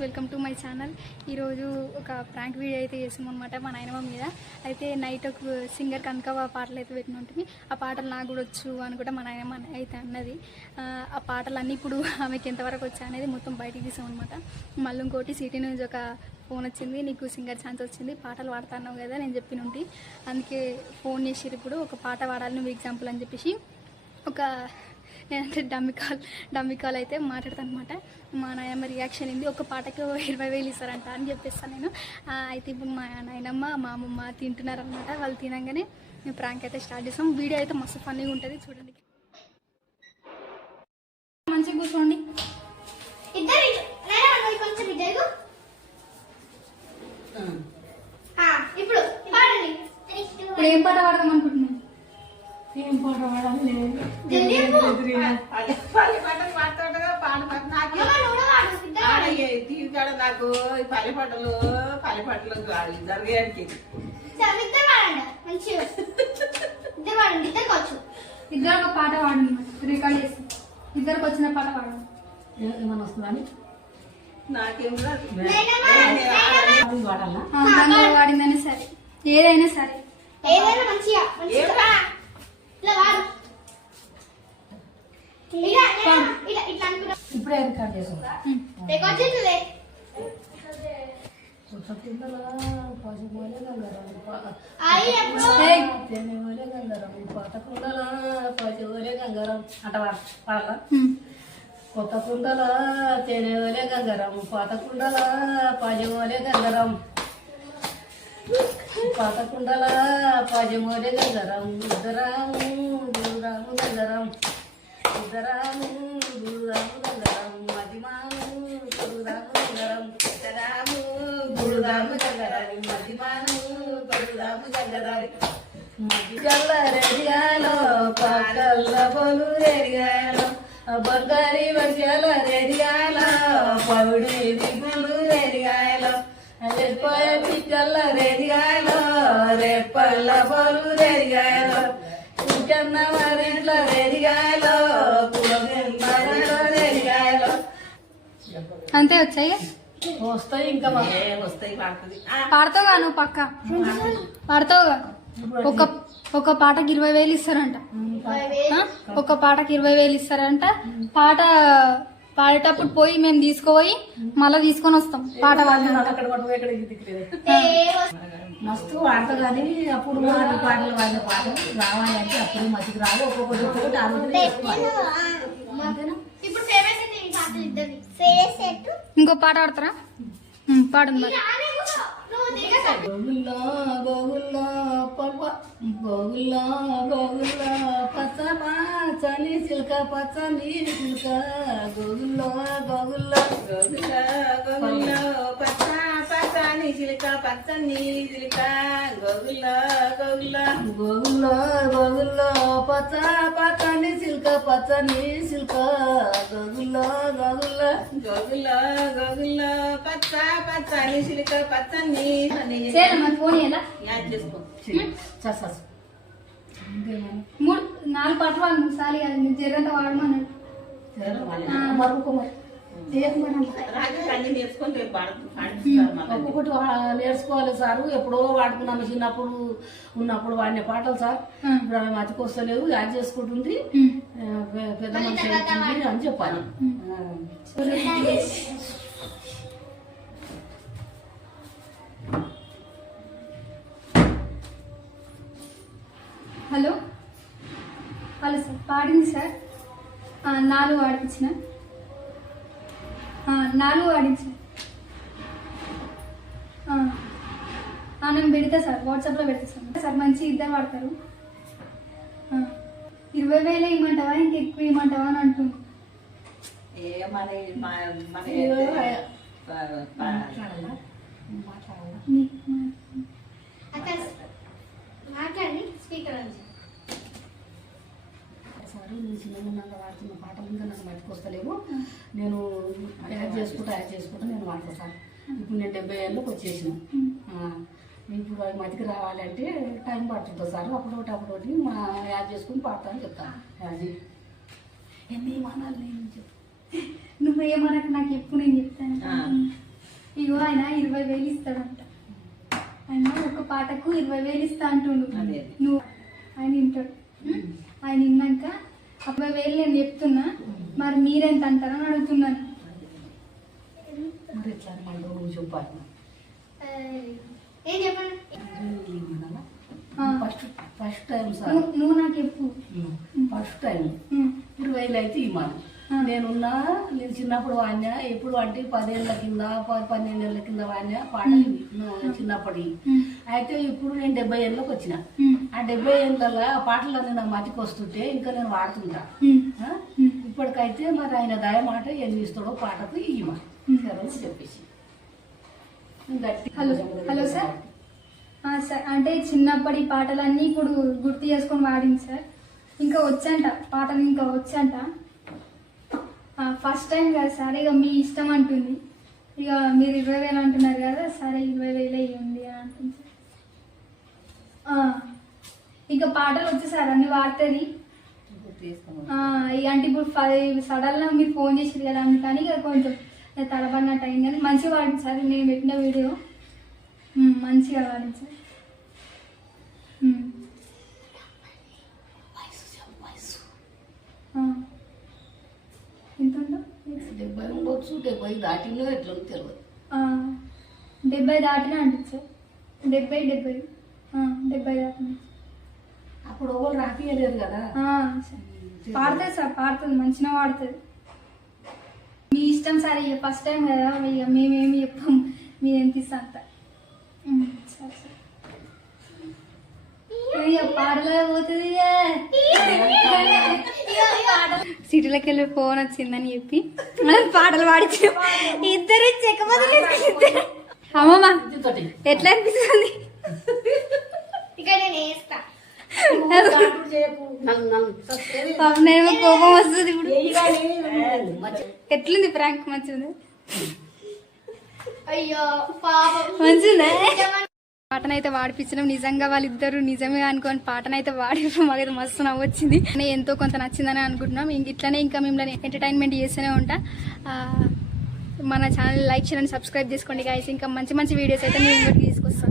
Welcome to my channel. ఈరోజు ఒక prank video అయితే చేసాం అనమాట మా నాయనమ్మ మీద. అయితే నైట్ ఒక సింగర్ కనుక పాటలు అయితే పెట్టిన ఉంటుంది. ఆ పాటలు నాకు కూడా వచ్చు అని కూడా మా నాయనమ్మ అయితే అన్నది. ఆ పాటలన్నీ ఇప్పుడు ఆమెకి ఎంతవరకు వచ్చా అనేది మొత్తం బయటికి తీసాం అనమాట. మళ్ళీ ఇంకోటి సిటీ నుంచి ఒక ఫోన్ వచ్చింది, నీకు సింగర్ ఛాన్స్ వచ్చింది, పాటలు పాడుతున్నావు కదా నేను చెప్పినుంటి, అందుకే ఫోన్ చేసిరు. ఇప్పుడు ఒక పాట పాడాలి నువ్వు ఎగ్జాంపుల్ అని చెప్పేసి ఒక నేనంటే డమ్మి కాల్ అయితే మాట్లాడతాను అనమాట. మా నాయనమ్మ రియాక్షన్ ఏంది, ఒక పాటకి 20,000 ఇస్తారంట అని చెప్పేస్తాను నేను. అయితే ఇప్పుడు మా నాయనమ్మ మా అమ్మమ్మ తింటున్నారనమాట. వాళ్ళు తినగానే మేము ప్రాంక్ అయితే స్టార్ట్ చేస్తాం. వీడియో అయితే మస్తు ఫన్నీగా ఉంటుంది, చూడండి. మంచిగా కూర్చోండి. ఇప్పుడు ఏం పాట పాడదాం అనుకుంటున్నాను? ఏం పాట పాడాలి? నాకు పల్లెపాటలు జరిగేయానికి ఇద్దరు ఒక పాట పాడండి, రికార్డ్ చేసి ఇద్దరికి వచ్చిన పాట పాడండి. ఏమన్నా వస్తుందని నాకేం వాడిందని సరే, ఏదైనా సరే ఇప్పుడే రికార్డ్ చేసుకుంటా. కొత్త కుండల తేనెవలే గంగరం, పాత కుండల పాజమోలే గంగరం, పాత కుండల పాజమోలే గంగరం, ఇద్దరాము గురురాము గంగరం, ఇద్దరాము గురురాము గంగరం, మదిమాము గురురాము గంగరం, ఇద్దరాము గురురాము గంగరం, మదిమాను గురురాము గంగరం, మది కల్ల రెడిగాలో పాకల్ల బొలు రెడిగాలో, బంగారి వర్షాల రెడిగాల పౌడి దిగులు రెడిగాయలో, రెప్పల పిచ్చల్ల రెడిగాయలో, రెప్పల బొలు రెడిగాయలో, ఇంకన్న మరింట్ల రెడిగాయలో, కులగంలో రెడిగాయలో. అంతే వచ్చాయి, వస్తాయి, ఇంకా వస్తాయి. పాడతావుగా నువ్వు, పక్క పాడతావుగా. ఒక పాటకి 20,000 ఇస్తారంట. ఒక పాటకి 20,000 ఇస్తారంట. పాట పాడేటప్పుడు పోయి మేము తీసుకుపోయి మళ్ళీ తీసుకొని వస్తాం. పాట మస్తు వాడతా కానీ అప్పుడు పాటలు వాడిన పాటలు రావాలి అంటే అప్పుడు మధ్యకి రాదు. ఒక్కొక్కటి ఇంకో పాట ఆడతారా? పాడండి మరి. గోగుల్లా గోగుల్లా పప్ప గోగుల్లా గోగుల్లా పచ్చమా చని చిల్క పచ్చని చిల్క, గోగుల్లా గోగుల్లా గోగుల్లా గోగుల్లా పచ్చ పచ్చని చిల్క పచ్చని చిల్క, గోగుల్లా గోగుల్లా గోగుల్లా గోగుల్లా పచ్చ పచ్చని చిల్క పచ్చని చిల్క, గోగుల్లా గోగుల్లా గోగుల్లా గోగుల్లా పచ్చ పచ్చని చిల్క పచ్చని. మూడు 4 పాటలు వాడు సాలి కాదు, జరంతా వాడమన్నాడు. ఒక్కొక్కటి నేర్చుకోవాలి సార్. ఎప్పుడో వాడుకున్నాము చిన్నప్పుడు ఉన్నప్పుడు వాడిన పాటలు సార్. ఇప్పుడు ఆమె మతికొస్తలేవు, యాడ్ చేసుకుంటుంది, పెద్ద మనిషి అవుతుంది అని చెప్పాలి. హలో హలో సార్, పాడింది సార్. 4 ఆడించిన 4 ఆడించిన నేను పెడతా సార్, వాట్సాప్లో పెడతా సార్. మంచి ఇద్దరు వాడతారు. 20,000 ఇవ్వమంటావా ఇంక ఎక్కువ ఇవ్వమంటావా అని అంటుంది. సార్ నేను చిన్నగా వాడుతున్న పాటలు ఇంకా నాకు మర్చిపోస్తలేవు. నేను యాడ్ చేసుకుంటా నేను వాడతాను సార్. ఇప్పుడు నేను 70 ఏళ్ళకి వచ్చేసిన. ఇప్పుడు అవి మతికి రావాలంటే టైం పడుతుంది సార్. అప్పుడొకటి మా యాడ్ చేసుకుని పాడతాను చెప్తాను. యాడ్ ఎన్ని ఏమనాలి నేను చెప్పు, నువ్వేమనకు నాకు ఎప్పుడు నేను చెప్తాను. ఇగో ఆయన 20,000 ఇస్తాడంట. ఆయన ఒక పాటకు 20,000 ఇస్తా అంటుండు. అదే. నువ్వు ఆయన వింటాడు. ఆయన విన్నాక 50,000 నేను చెప్తున్నా, మరి మీరెంత అంటారని అడుగుతున్నాను. మరి ఎట్లా మళ్ళీ నువ్వు చెప్పాలి ఏం చెప్పండి. ఫస్ట్ టైం సార్, నువ్వు నాకు చెప్పు. ఫస్ట్ టైం 20,000 అయితే ఇవ్వను. నేను చిన్నప్పుడు వాడినా, ఎప్పుడు అంటే 10 ఏళ్ళ కింద 12 ఏళ్ళ కింద వాడినా పాటలు చిన్నప్పటి. అయితే ఇప్పుడు నేను 70 ఏళ్ళకి వచ్చిన. ఆ 70 ఏళ్ళ ఆ పాటలన్నీ నా మతికి వస్తుంటే ఇంకా నేను వాడుతుంటా. ఇప్పటికైతే మరి ఆయన దయమాట ఏం ఇస్తాడో పాటకు ఇవ్వ చెప్పేసి. Hello hello sir. సార్ అంటే చిన్నప్పటి పాటలన్నీ ఇప్పుడు గుర్తు చేసుకొని వాడింది సార్. ఇంకా వచ్చంట పాటలు, ఇంకా వచ్చంట. ఫస్ట్ టైం కదా సార్, ఇక మీ ఇష్టం అంటుంది. ఇక మీరు 20,000 అంటున్నారు కదా, సరే 20,000 ఇవ్వండి అని అంటుంది సార్. ఇంకా పాటలు వచ్చి సార్ అన్ని వాడుతుంది. ఇక అంటే ఇప్పుడు సడన్గా మీరు ఫోన్ చేసారు కదా, అందుకని ఇక కొంచెం తలబడినట్టు అయింది. కానీ మంచిగా వాడింది సార్, నేను పెట్టిన వీడియో మంచిగా వాడింది సార్. ఎంత ఉందో 70 ఉండొచ్చు, 70 దాటిలో ఎట్లా తెలియదు. 70 దాటినా అంటుంది సార్. 70 దాటినా. అప్పుడు ఎవరు రాపియలేరు కదా. పాడుతుంది సార్, పాడుతుంది, మంచిగా పాడుతుంది. మీ ఇష్టం సార్, ఇక ఫస్ట్ టైం కదా, ఇక మేమేమి చెప్పాం, మీరు ఎంత ఇస్తా అంత. సరే సార్. ఇక పాటలో పోతుంది. సిటీలోకి వెళ్ళి ఫోన్ వచ్చిందని చెప్పి పాటలు పాడించిన ఇద్దరు చెక్కబోతున్నారు. అమ్మమ్మ ఎట్లా అనిపిస్తుంది? నేను కోపం వస్తుంది ఇప్పుడు. ఎట్లుంది ప్రాంక్? మంచిది, అయ్యో పాపం మంచిదా? పాటనైతే వాడిపించడం నిజంగా వాళ్ళిద్దరు నిజమే అనుకోని పాటనైతే వాడిపో మాకైతే మస్తు నవ్వొచ్చింది. ఎంతో కొంత నచ్చిందని అనుకుంటున్నాం. ఇట్లనే ఇంకా మిమ్మల్ని ఎంటర్టైన్మెంట్ చేస్తూనే ఉంటా. మన ఛానల్ లైక్ చేయండి, సబ్స్క్రైబ్ చేసుకోండి గైస్. ఇంకా మంచి మంచి వీడియోస్ అయితే మేము తీసుకొస్తాం.